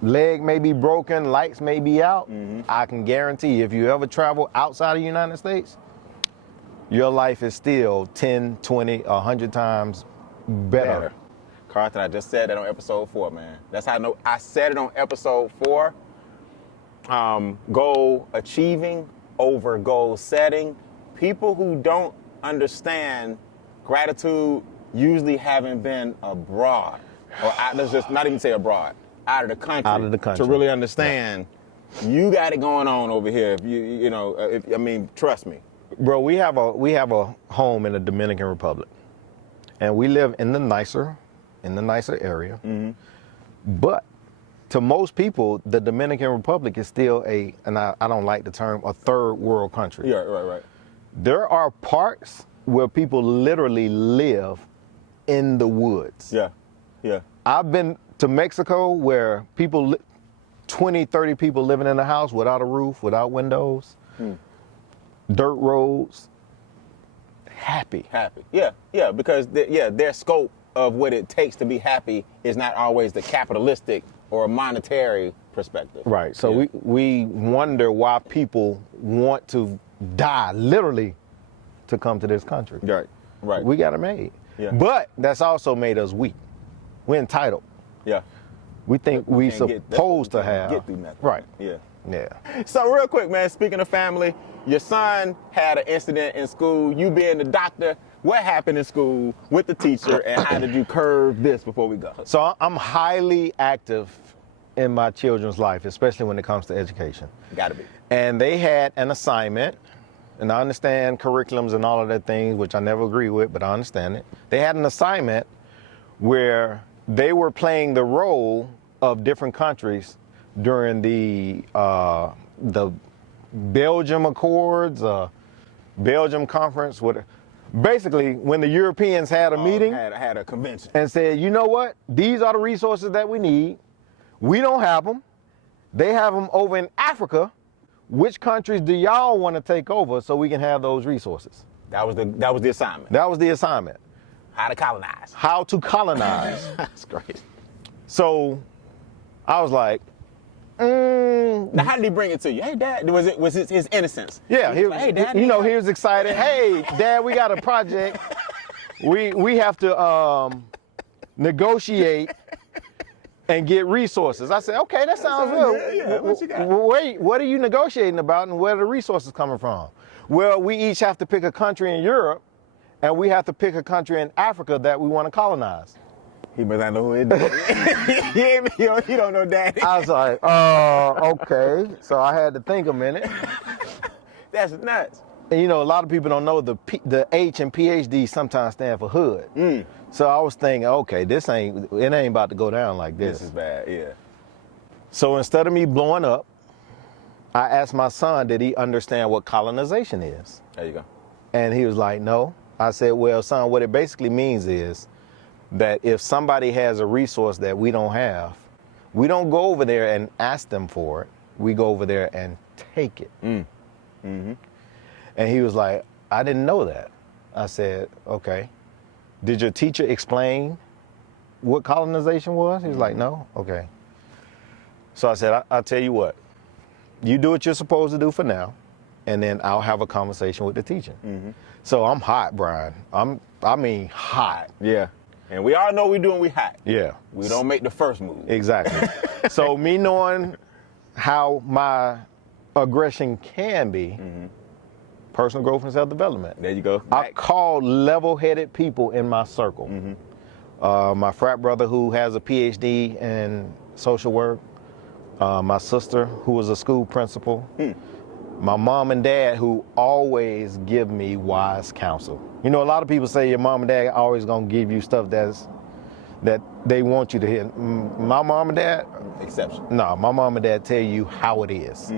leg may be broken, lights may be out. I can guarantee if you ever travel outside of the United States, your life is still 10, 20, 100 times better. Carlton, I just said that on episode 4, man. That's how I know. I said it on episode 4. Goal achieving over goal setting. People who don't understand gratitude usually haven't been abroad, or let's just not even say abroad, out of the country. To really understand, you got it going on over here. If trust me, bro. We have a home in the Dominican Republic, and we live in the nicer area. But to most people, the Dominican Republic is still and I don't like the term, a third world country. Yeah, right. There are parts where people literally live in the woods. Yeah. I've been to Mexico where 20, 30 people living in a house without a roof, without windows, dirt roads, happy. Yeah, because their scope of what it takes to be happy is not always the capitalistic or monetary perspective. Right. So we wonder why people want to die literally to come to this country. Right. We got it made. Yeah. But that's also made us weak. We're entitled. Yeah. We think we supposed to have. Get through nothing. Right. Yeah. So real quick, man, speaking of family, your son had an incident in school. You being the doctor, what happened in school with the teacher, and how did you curb this before we go? So I'm highly active in my children's life, especially when it comes to education. Gotta be. And they had an assignment, and I understand curriculums and all of that things, which I never agree with, but I understand it. They had an assignment where they were playing the role of different countries during the Belgium Accords, Belgium Conference. Basically, when the Europeans had a meeting, had a convention, and said, you know what, these are the resources that we need. We don't have them. They have them over in Africa. Which countries do y'all want to take over so we can have those resources? That was the assignment. That was the assignment. How to colonize. How to colonize. That's great. So I was like, Now, how did he bring it to you? Hey, Dad, was it his innocence? Yeah, he was like, hey, Dad, he was excited. Hey, Dad, we got a project. We have to negotiate and get resources. I said, okay, that sounds good. Yeah, what you got? Wait, what are you negotiating about, and where are the resources coming from? Well, we each have to pick a country in Europe, and we have to pick a country in Africa that we want to colonize. He must not know who it is. He don't know daddy. I was like, okay. So I had to think a minute. That's nuts. And you know, a lot of people don't know the H in PhD sometimes stand for hood. So I was thinking, okay, it ain't about to go down like this. This is bad, yeah. So instead of me blowing up, I asked my son, did he understand what colonization is? There you go. And he was like, no. I said, well, son, what it basically means is that if somebody has a resource that we don't have, we don't go over there and ask them for it. We go over there and take it. And he was like, I didn't know that. I said, okay. Did your teacher explain what colonization was? He was like, no. Okay. So I said, I'll tell you what. You do what you're supposed to do for now, and then I'll have a conversation with the teacher. So I'm hot, Brian. I mean hot. Yeah. And we all know we do when we hot. Yeah. We don't make the first move. Exactly. So me knowing how my aggression can be, personal growth and self-development. There you go. I called level-headed people in my circle. My frat brother who has a PhD in social work, my sister who was a school principal, my mom and dad who always give me wise counsel. You know, a lot of people say your mom and dad are always gonna give you stuff that they want you to hear. My mom and dad, exception. No, my mom and dad tell you how it is.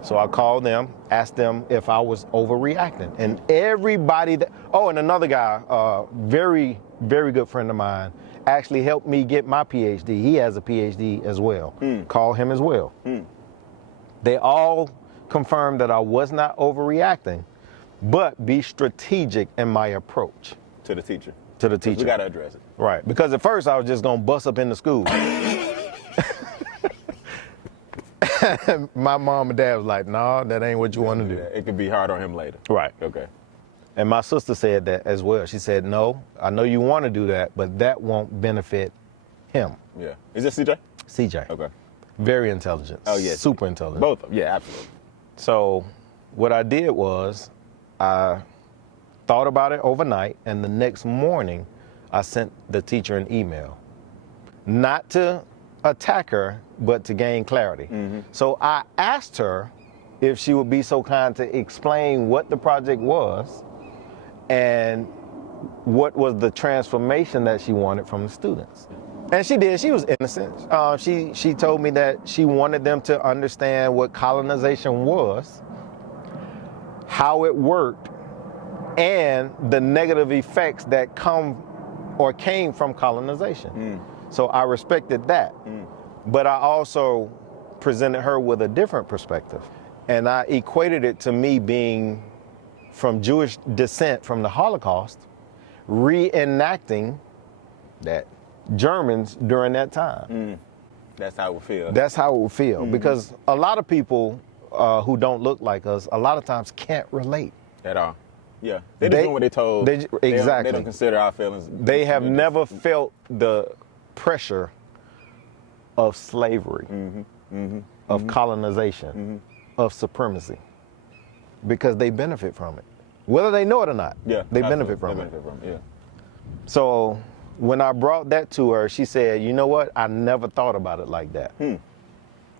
So I called them, asked them if I was overreacting. And everybody and another guy, very, very good friend of mine, actually helped me get my PhD. He has a PhD as well. Call him as well. They all confirmed that I was not overreacting, but be strategic in my approach. To the teacher. To the teacher. We got to address it. Right. Because at first I was just going to bust up in the school. My mom and dad was like, no, that ain't what you want to do. It could be hard on him later. Right. Okay. And my sister said that as well. She said, no, I know you want to do that, but that won't benefit him. Yeah. Is this CJ? CJ. Okay. Very intelligent. Oh, yeah. Super intelligent. Both of them. Yeah, absolutely. So what I did was I thought about it overnight, and the next morning I sent the teacher an email. Not to attack her, but to gain clarity. So I asked her if she would be so kind to explain what the project was and what was the transformation that she wanted from the students. And she did. She was innocent. She told me that she wanted them to understand what colonization was, how it worked, and the negative effects that came from colonization. So I respected that. But I also presented her with a different perspective. And I equated it to me being from Jewish descent from the Holocaust, reenacting that Germans during that time. That's how it would feel. That's how it would feel. Because a lot of people who don't look like us, a lot of times can't relate. At all. Yeah. They're just doing what they're told. Exactly. They don't consider our feelings. They have never felt the pressure of slavery, of colonization, of supremacy, because they benefit from it. Whether they know it or not, they benefit from it. So when I brought that to her, she said, you know what? I never thought about it like that.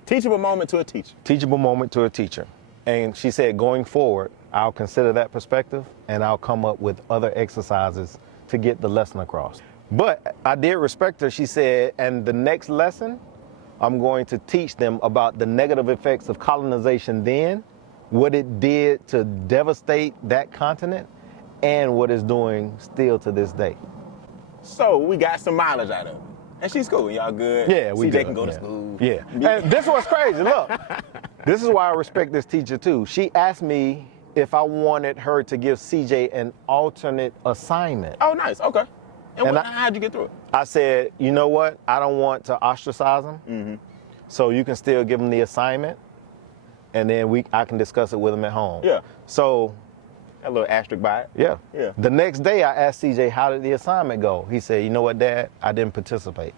Teachable moment to a teacher. Teachable moment to a teacher. And she said, going forward, I'll consider that perspective and I'll come up with other exercises to get the lesson across. But I did respect her. She said, and the next lesson, I'm going to teach them about the negative effects of colonization then, what it did to devastate that continent, and what it's doing still to this day. So we got some mileage out of it. And she's cool. Y'all good? Yeah, we CJ good. can go to school. Yeah. And this was crazy. Look, this is why I respect this teacher too. She asked me if I wanted her to give CJ an alternate assignment. Oh, nice. Okay. And how'd you get through it? I said, you know what? I don't want to ostracize him. So you can still give him the assignment, and then I can discuss it with him at home. Yeah. So a little asterisk by it. Yeah. Yeah. The next day I asked CJ, how did the assignment go? He said, you know what, Dad? I didn't participate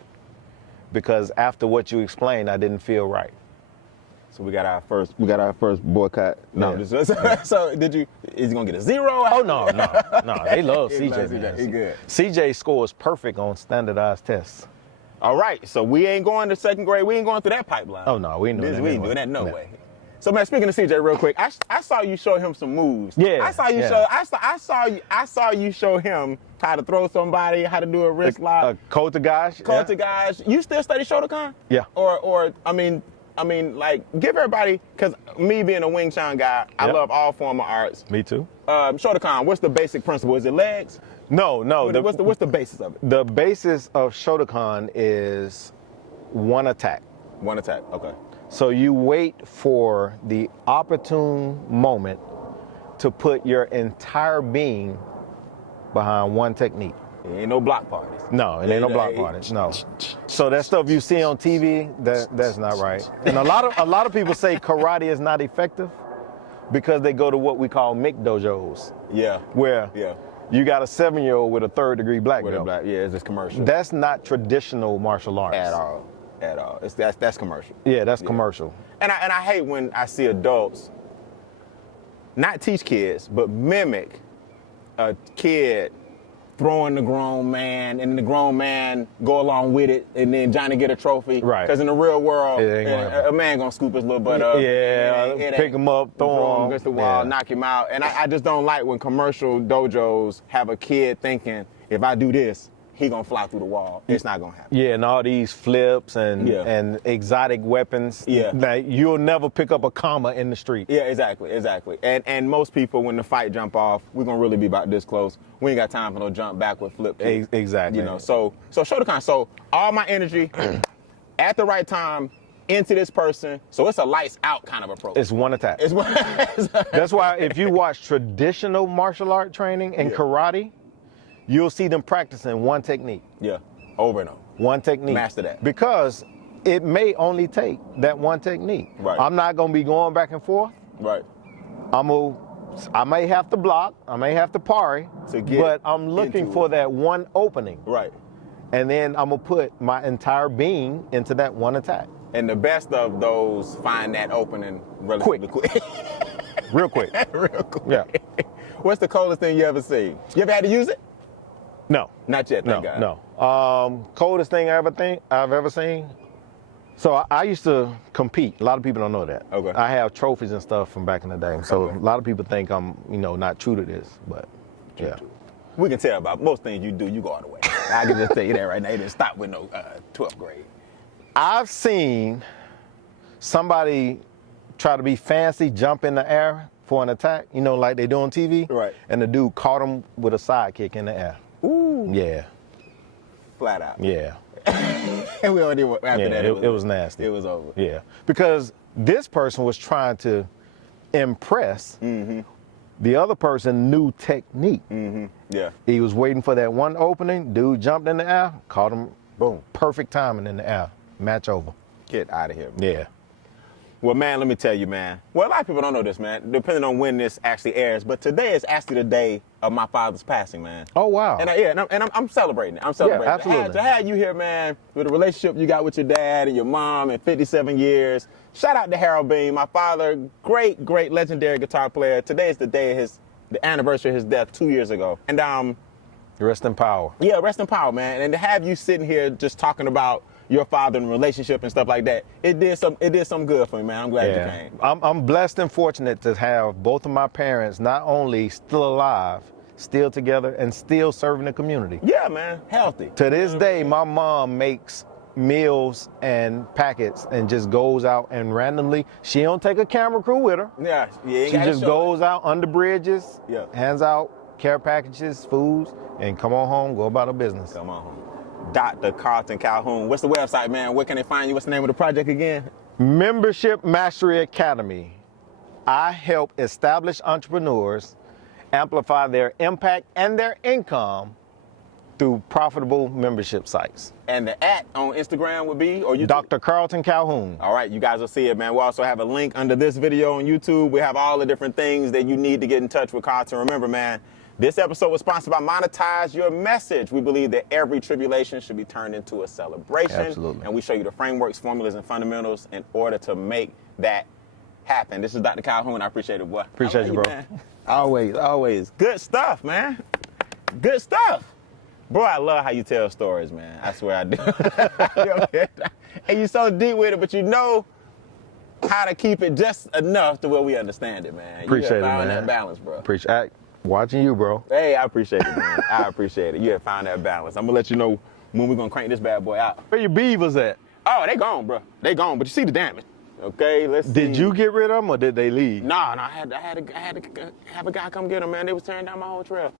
because after what you explained, I didn't feel right. So we got our first boycott. No, Yeah. so is he gonna get a 0? Oh no. They love He CJ. loves Man. CJ. He good. CJ scores perfect on standardized tests. All right, so we ain't going to second grade. We ain't going through that pipeline. Oh no, we ain't doing that. We ain't doing that no way. So man, speaking of CJ, real quick, I saw you show him some moves. Yeah. I saw you show. I saw you show him how to throw somebody, how to do a wrist lock. Colonize. Guys, you still study Shotokan? Yeah. Or I mean, like, give everybody, because me being a Wing Chun guy, I Yep. love all form of arts. Me too. Shotokan, what's the basic principle? Is it legs? No. What's the basis of it? The basis of Shotokan is one attack. One attack. Okay. So you wait for the opportune moment to put your entire being behind one technique. Ain't no block parties. No, it ain't no block parties. No. So that stuff you see on TV, that's not right. And a lot of people say karate is not effective because they go to what we call MIC dojos. Yeah. Where you got a 7-year-old with a 3rd-degree black belt. Yeah, it's just commercial. That's not traditional martial arts. At all. That's commercial. Yeah, that's commercial. And I hate when I see adults not teach kids, but mimic a kid throwing the grown man, and the grown man go along with it, and then Johnny get a trophy. Right. Because in the real world, It ain't gonna happen. a man gonna scoop his little butt up. Yeah, pick him up, throw him against the wall, yeah. knock him out. And I just don't like when commercial dojos have a kid thinking, if I do this, he gonna fly through the wall. It's not gonna happen. Yeah, and all these flips and Yeah. and exotic weapons. Yeah. Like you'll never pick up a comma in the street. Yeah, exactly. And most people, when the fight jump off, we're gonna really be about this close. We ain't got time for no jump backward flip kick. Exactly. You know, so Shotokan, so all my energy at the right time into this person. So it's a lights out kind of approach. It's one attack. It's one. That's why if you watch traditional martial art training and karate, you'll see them practicing one technique. Yeah, over and over. One technique. Master that. Because it may only take that one technique. Right. I'm not gonna be going back and forth. Right. I may have to block, I may have to parry, but I'm looking for that one opening. Right. And then I'm gonna put my entire being into that one attack. And the best of those find that opening relatively quick. Real quick. Real quick. Yeah. What's the coldest thing you ever seen? You ever had to use it? No. Not yet, thank God. No. Coldest thing I've ever seen. So I used to compete. A lot of people don't know that. Okay. I have trophies and stuff from back in the day. So Okay. a lot of people think I'm, not true to this, but yeah. We can tell about most things you do, you go all the way. I can just tell you that right now. You didn't stop with no 12th grade. I've seen somebody try to be fancy, jump in the air for an attack, like they do on TV. Right. And the dude caught him with a sidekick in the air. Ooh. Yeah. Flat out. Yeah. And we already after Yeah, that. it was nasty. It was over. Yeah. Because this person was trying to impress. The other person knew technique. Yeah. He was waiting for that one opening. Dude jumped in the air, caught him. Boom. Perfect timing in the air. Match over. Get out of here. Yeah. Well, man, let me tell you, man. Well, a lot of people don't know this, man, depending on when this actually airs. But today is actually the day of my father's passing, man. Oh, wow. And I'm celebrating it. I'm celebrating Yeah, absolutely. To have you here, man, with the relationship you got with your dad and your mom in 57 years. Shout out to Harold Beane, my father, great, great legendary guitar player. Today is the day of the anniversary of his death 2 years ago. And Rest in power. yeah, rest in power, man. And to have you sitting here just talking about your father and relationship and stuff like that, it did some good for me, man. I'm glad you came. I'm blessed and fortunate to have both of my parents not only still alive, still together, and still serving the community. Yeah, man, healthy. To this day, my mom makes meals and packets and just goes out and randomly, she don't take a camera crew with her. Yeah, She just goes out under bridges, Yeah. hands out care packages, foods, and come on home, go about her business. Come on home. Dr. Carlton Calhoun. What's the website, man? Where can they find you? What's the name of the project again? Membership Mastery Academy. I help established entrepreneurs amplify their impact and their income through profitable membership sites. And the @ on Instagram would be, or YouTube? Dr. Carlton Calhoun. All right, you guys will see it, man. We'll also have a link under this video on YouTube. We have all the different things that you need to get in touch with Carlton. Remember, man, This episode was sponsored by Monetize Your Message. We believe that every tribulation should be turned into a celebration. Absolutely. And we show you the frameworks, formulas, and fundamentals in order to make that happen. This is Dr. Calhoun. I appreciate it, boy. Appreciate you, bro. Man. Always, always. Good stuff, man. Good stuff. Bro, I love how you tell stories, man. I swear I do. And you're so deep with it, but you know how to keep it just enough to where we understand it, man. Appreciate it, you have found man. that balance, bro. Appreciate watching you, bro. Hey, I appreciate it, man. I appreciate it. You have found that balance. I'm gonna let you know when we're gonna crank this bad boy out. Where your beavers at? Oh, they gone, bro. They gone, but you see the damage. Okay, let's see. Did you get rid of them or did they leave? No, I had to have a guy come get them, man. They was tearing down my whole trail.